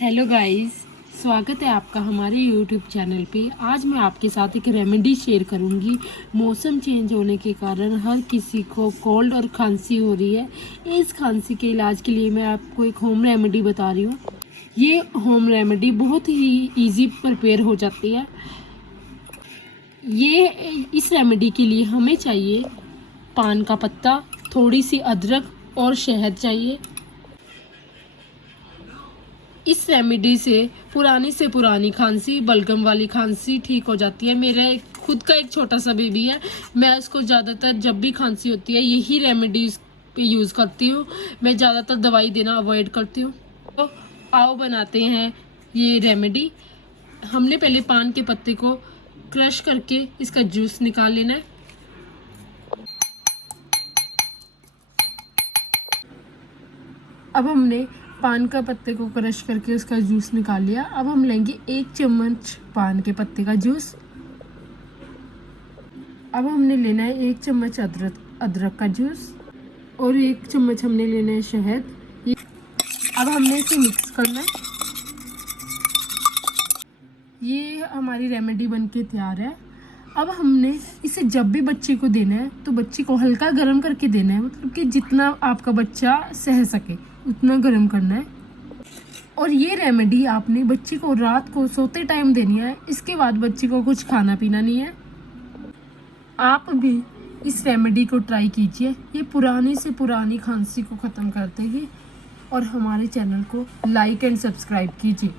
Hello guys, स्वागत है आपका हमारे यूट्यूब चैनल पे। आज मैं आपके साथ एक रेमेडी शेयर करूंगी। मौसम चेंज होने के कारण हर किसी को कोल्ड और खांसी हो रही है। इस खांसी के इलाज के लिए मैं आपको एक होम रेमेडी बता रही हूँ। ये होम रेमेडी बहुत ही इजी प्रिपेयर हो जाती है। ये इस रेमेडी के लिए हमें चाहिए पान का पत्ता, थोड़ी सी अदरक और शहद चाहिए। इस रेमेडी से पुरानी खांसी, बलगम वाली खांसी ठीक हो जाती है। मेरा खुद का एक छोटा सा बेबी है, मैं उसको ज़्यादातर जब भी खांसी होती है यही रेमेडी पे यूज़ करती हूँ। मैं ज़्यादातर दवाई देना अवॉइड करती हूँ। तो आओ बनाते हैं ये रेमेडी। हमने पहले पान के पत्ते को क्रश करके इसका जूस निकाल लेना है। अब हमने पान का पत्ते को क्रश करके उसका जूस निकाल लिया। अब हम लेंगे 1 चम्मच पान के पत्ते का जूस। अब हमने लेना है 1 चम्मच अदरक का जूस और 1 चम्मच हमने लेना है शहद। अब हमने इसे मिक्स करना है। ये हमारी रेमेडी बनके तैयार है। अब हमने इसे जब भी बच्चे को देना है तो बच्चे को हल्का गर्म करके देना है, मतलब कि जितना आपका बच्चा सह सके उतना गर्म करना है। और ये रेमेडी आपने बच्चे को रात को सोते टाइम देनी है। इसके बाद बच्चे को कुछ खाना पीना नहीं है। आप भी इस रेमेडी को ट्राई कीजिए। ये पुरानी से पुरानी खांसी को ख़त्म कर देगी। और हमारे चैनल को लाइक एंड सब्सक्राइब कीजिए।